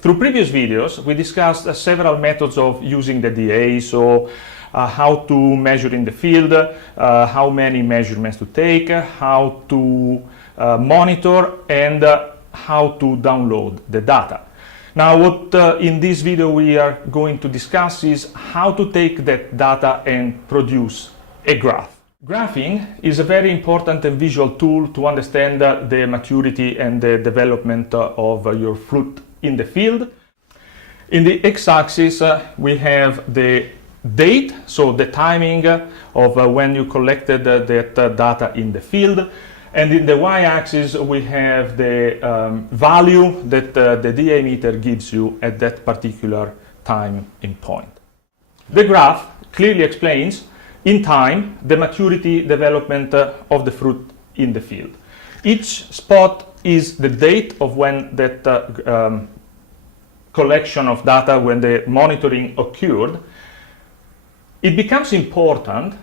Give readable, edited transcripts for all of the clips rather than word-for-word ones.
Through previous videos, we discussed several methods of using the DA, so how to measure in the field, how many measurements to take, how to monitor, and how to download the data. Now, what in this video we are going to discuss is how to take that data and produce a graph. Graphing is a very important and visual tool to understand the maturity and the development of your fruit in the field. In the x-axis we have the date, so the timing of when you collected that data in the field, and in the y-axis we have the value that the DA meter gives you at that particular time in point. The graph clearly explains in time the maturity development of the fruit in the field. Each spot is the date of when that collection of data, when the monitoring occurred. It becomes important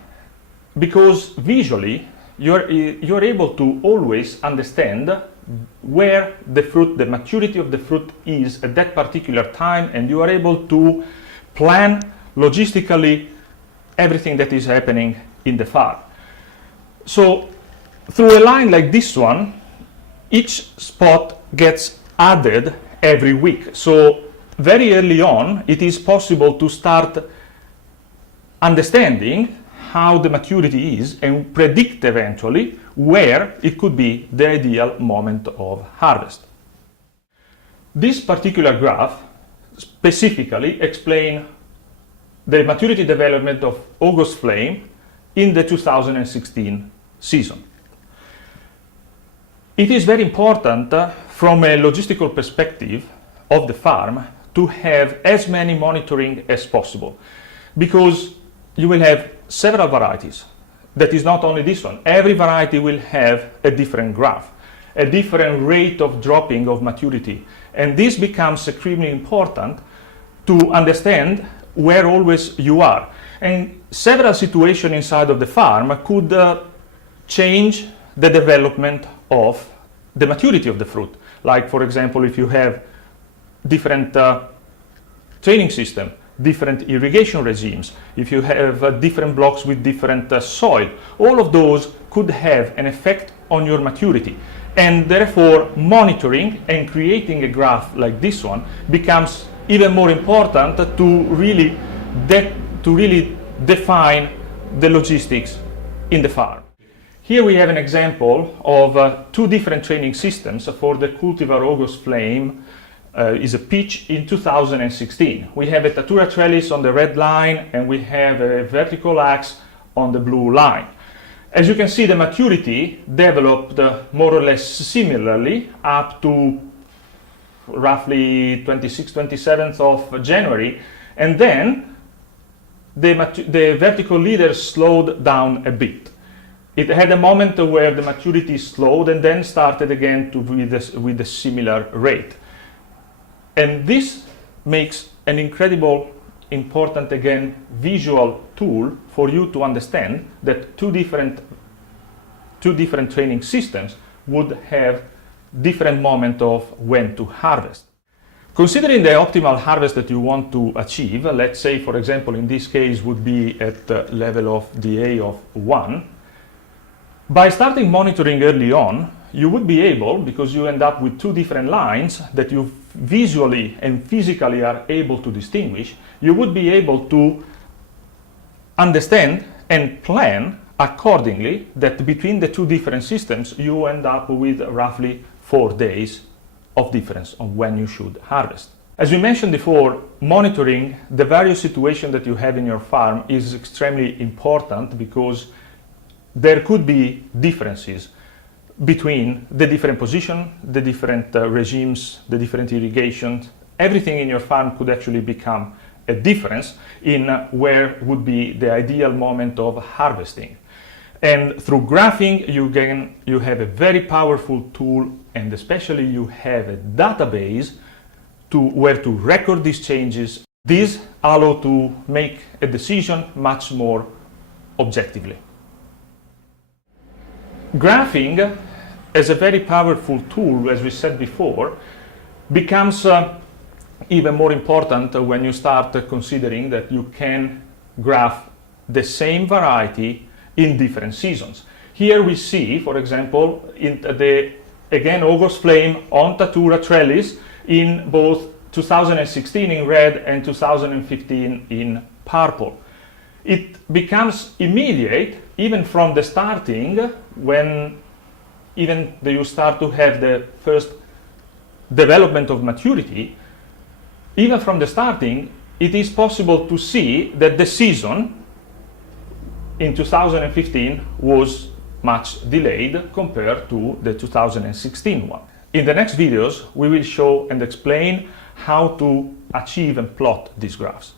because visually you're able to always understand where the fruit, the maturity of the fruit is at that particular time, and you are able to plan logistically everything that is happening in the farm. So through a line like this one, each spot gets added every week. So very early on, it is possible to start understanding how the maturity is and predict eventually where it could be the ideal moment of harvest. This particular graph specifically explains the maturity development of August Flame in the 2016 season. It is very important from a logistical perspective of the farm to have as many monitoring as possible, because you will have several varieties. That is not only this one. Every variety will have a different graph, a different rate of dropping of maturity, and this becomes extremely important to understand where always you are. And several situations inside of the farm could change the development of the maturity of the fruit. Like, for example, if you have different training system, different irrigation regimes, if you have different blocks with different soil, all of those could have an effect on your maturity. And therefore, monitoring and creating a graph like this one becomes even more important to really define the logistics in the farm. Here we have an example of two different training systems for the cultivar August Flame. Is a pitch in 2016. We have a Tatura trellis on the red line, and we have a vertical axe on the blue line. As you can see, the maturity developed more or less similarly up to roughly 27th of January, and then the vertical leader slowed down a bit. It had a moment where the maturity slowed and then started again with a similar rate. And this makes an incredible, important, again, visual tool for you to understand that two different training systems would have different moments of when to harvest. Considering the optimal harvest that you want to achieve, let's say, for example, in this case would be at the level of DA of 1, by starting monitoring early on, you would be able, because you end up with two different lines that you visually and physically are able to distinguish, you would be able to understand and plan accordingly that between the two different systems you end up with roughly 4 days of difference on when you should harvest. As we mentioned before, monitoring the various situations that you have in your farm is extremely important because there could be differences between the different positions, the different regimes, the different irrigations. Everything in your farm could actually become a difference in where would be the ideal moment of harvesting. And through graphing, you have a very powerful tool, and especially you have a database where to record these changes. These allow to make a decision much more objectively. Graphing, as a very powerful tool, as we said before, becomes even more important when you start considering that you can graph the same variety in different seasons. Here we see, for example, in the August flame on Tatura trellis in both 2016 in red and 2015 in purple. It becomes immediate even from the starting, when even you start to have the first development of maturity. Even from the starting, it is possible to see that the season in 2015 was much delayed compared to the 2016 one. In the next videos, we will show and explain how to achieve and plot these graphs.